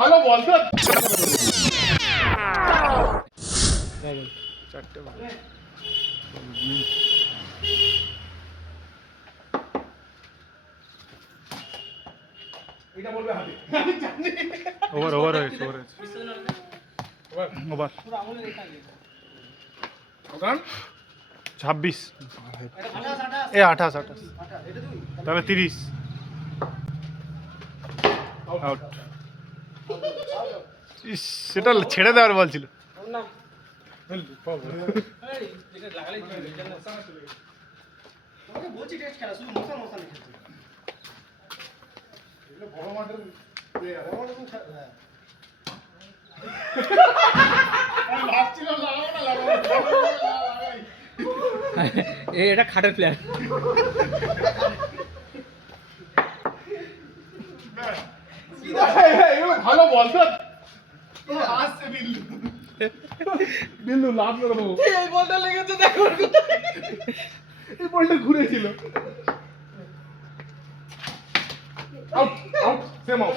ভালো বল তো। চারটে বল। এটা বলবে হাতে। ওভার ওভার হয়েছে ওভার হয়েছে। ওভার। ওখান 26 এ 28 তাহলে 30 আউট। ইস সেটা ছেড়ে দেওয়ার বল ছিল। এটা খাটের প্লেয়ার। ভালো বল তো। বিল্লু লাভ করে দেবো। এই বলটা লেগেছে দেখো। এই বলটা ঘুরেছিল। Out out same out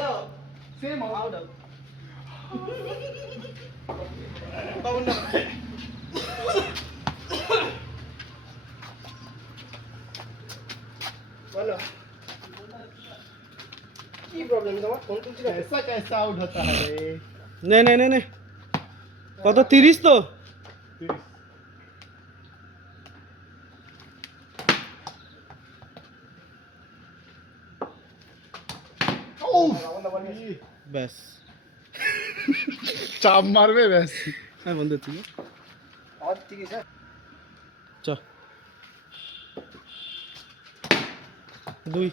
same out. बोलो की प्रॉब्लम है तुम्हारा? फोन तुलছি না। ऐसा कैसा आउट होता है रे? নে নে নে নে কত 30 তো 30 ব্যাস চাপ মারবে ব্যাস। হ্যাঁ বন্ধ ছিল আর ঠিক আছে চ 2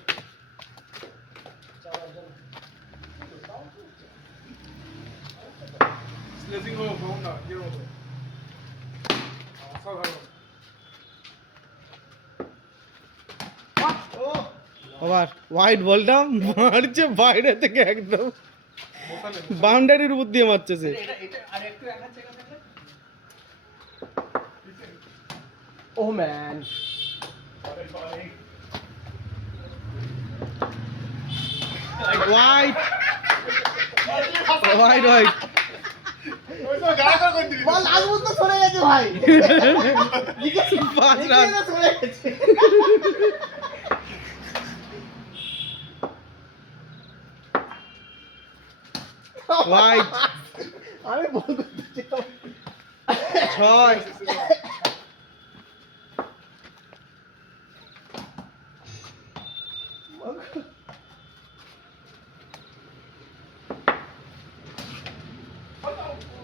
স্লেজিং ও বাউন্ডা জিরো হবে। আবার ওয়াইড বলটা মারছে বাইরে থেকে একদম বাউন্ডারির উপর দিয়ে মারছে সে। Oh man wide wide wide ball আজ তো সরে গেছে ভাই। 5 রান সরে গেছে। ওয়াইড আমি বল করতে 6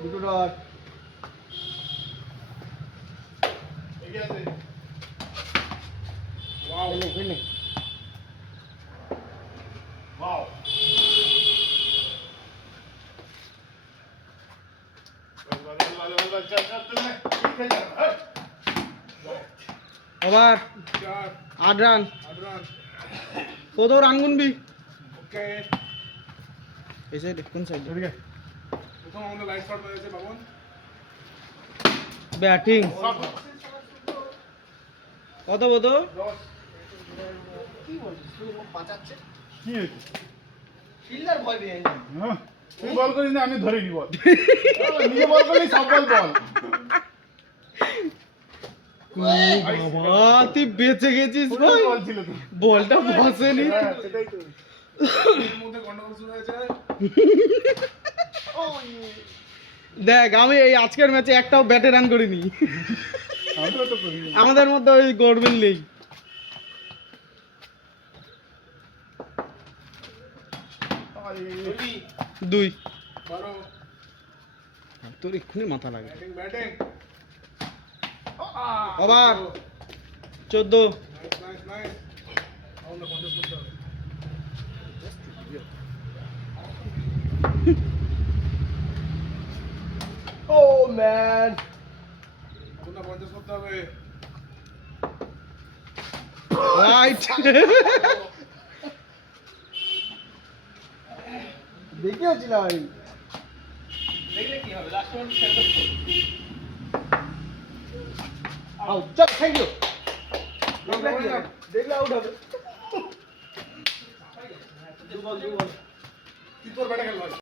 দুটো ডট এগিয়ে আছে। Wow fielding wow. আবার 8 রান কত রান গুনবি ওকে এই সাইড কোন সাইড এদিকে প্রথম আমাদের লাইট শট হয়েছে বাবন। ব্যাটিং কত বতো কি বলছিস তুই মুখ বাঁচাচ্ছে কি হয়েছে? ফিল্ডার ভয় পেয়ে যায় হ্যাঁ, তুই বল করিস না আমি ধরে নি বল। নিজে বল করলি সব বল বল। বাবা তুই বেঁচে গেছিস ভাই বল ছিল তো। বলটা বসেনি হ্যাঁ, সেটাই তো। এর মধ্যে গন্ডগোল শুরু হয়েছে। দেখ আমি এই আজকের ম্যাচে একটাও ব্যাটে রান করিনি আমিও তো করিনি। আমাদের মধ্যে ওই গড়বেল নেই আরে, 2 মারো। তোর এক্ষুনি মাথা লাগে ব্যাটিং ব্যাটিং। আবার 14 নাইস নাইস নাইস। আমাদের 50 করতে হবে। ও ম্যান আমাদের 50 করতে হবে। রাইট দেখে হচ্ছিল ভাই দেখলে কি হবে লাস্ট ওয়ান ছেড়ে দাও আউট চল থ্যাংক ইউ দেখলে আউট হবে দু বল তোর ব্যাটা খেল ভাই